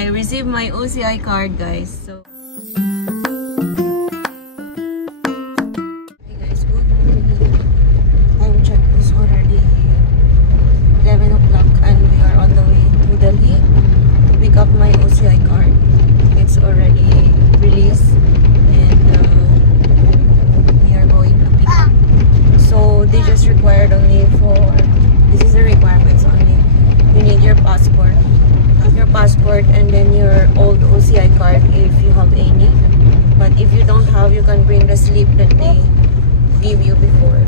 I received my OCI card, guys. So hey guys, good morning. Time check is already 11 o'clock and we are on the way to Delhi to pick up my OCI card. It's already released and we are going to pick up. So they just required only for, this is the requirements only. You need your passport and then your old OCI card if you have any. But if you don't have, you can bring the slip that they gave you before.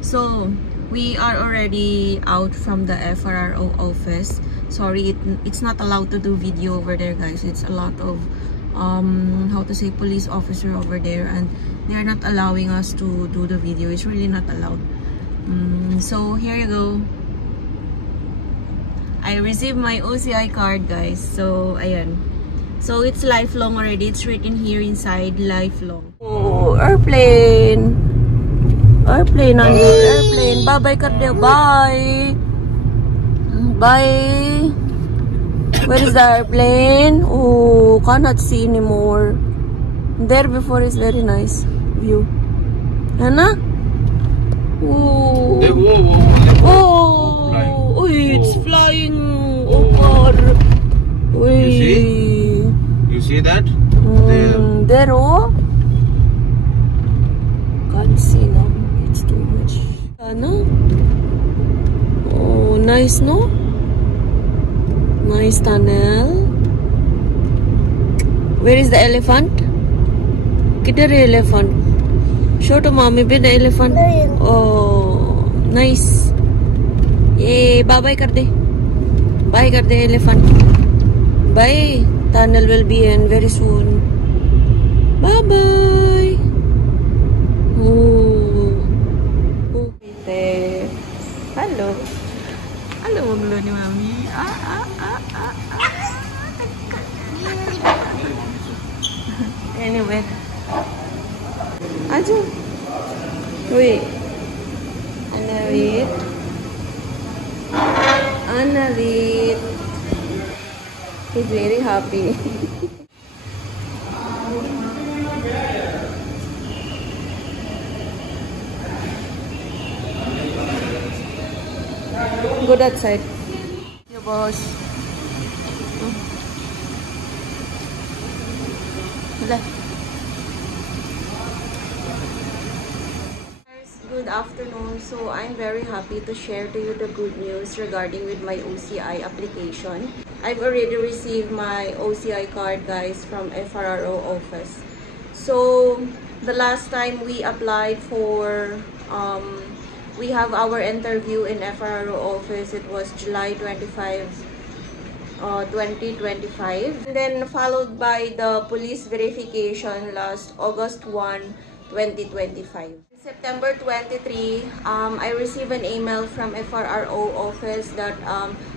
So we are already out from the FRRO office. Sorry, it's not allowed to do video over there, guys. It's a lot of how to say, police officer over there, and they are not allowing us to do the video. It's really not allowed. So here you go. I received my OCI card, guys. So ayan. So it's lifelong already. It's written here inside, lifelong. Oh, airplane. Airplane, airplane. Bye-bye, Cardeo. Bye. Bye. Where is the airplane? Oh, cannot see anymore. There before is very nice view. Hana? Oh. Oh. Uy, it's flying over. Uy. You see that? There, oh. Can't see now. It's too much. Ano? Oh, nice, no? Nice tunnel. Where is the elephant? Kidhar hai elephant? Show to mommy be the elephant. Oh, nice. Yay, bye bye kar de. Bye kar de elephant. Bye. Tunnel will be in very soon. Bye bye. Oh. Okay. Hello. Hello, maglo ni mami. Anyway. Aju. Wait. Anavit. Anavit. He's very happy. Go that side. Your boss. Good afternoon. So I'm very happy to share to you the good news regarding with my OCI application. I've already received my OCI card, guys, from FRRO office. So the last time we applied for we have our interview in FRRO office. It was July 25, 2025. And then followed by the police verification last August 1, 2025. September 23, I received an email from FRRO office that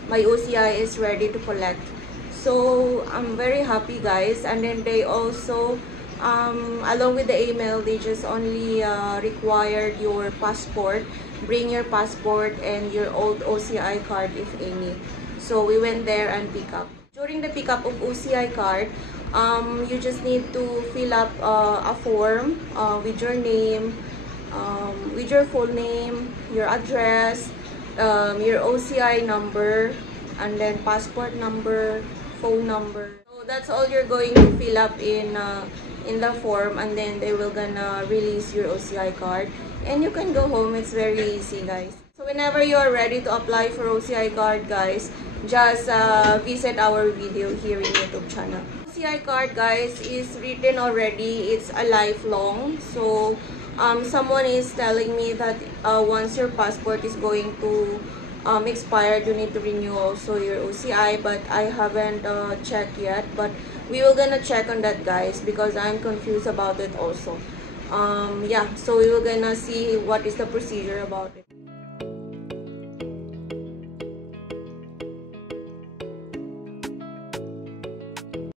my OCI is ready to collect. So I'm very happy, guys. And then they also along with the email, they just only required your passport. Bring your passport and your old OCI card if any. So we went there and pick up. During the pickup of OCI card, you just need to fill up a form with your name, with your full name, your address, your OCI number, and then passport number, phone number. So that's all you're going to fill up in the form, and then they will gonna release your OCI card and you can go home. It's very easy, guys. So whenever you are ready to apply for OCI card, guys, just visit our video here in YouTube channel. OCI card, guys, is written already. It's a lifelong. So someone is telling me that once your passport is going to expire, you need to renew also your OCI, but I haven't checked yet. But we will gonna check on that, guys, because I'm confused about it also. Yeah, so we will gonna see what is the procedure about it.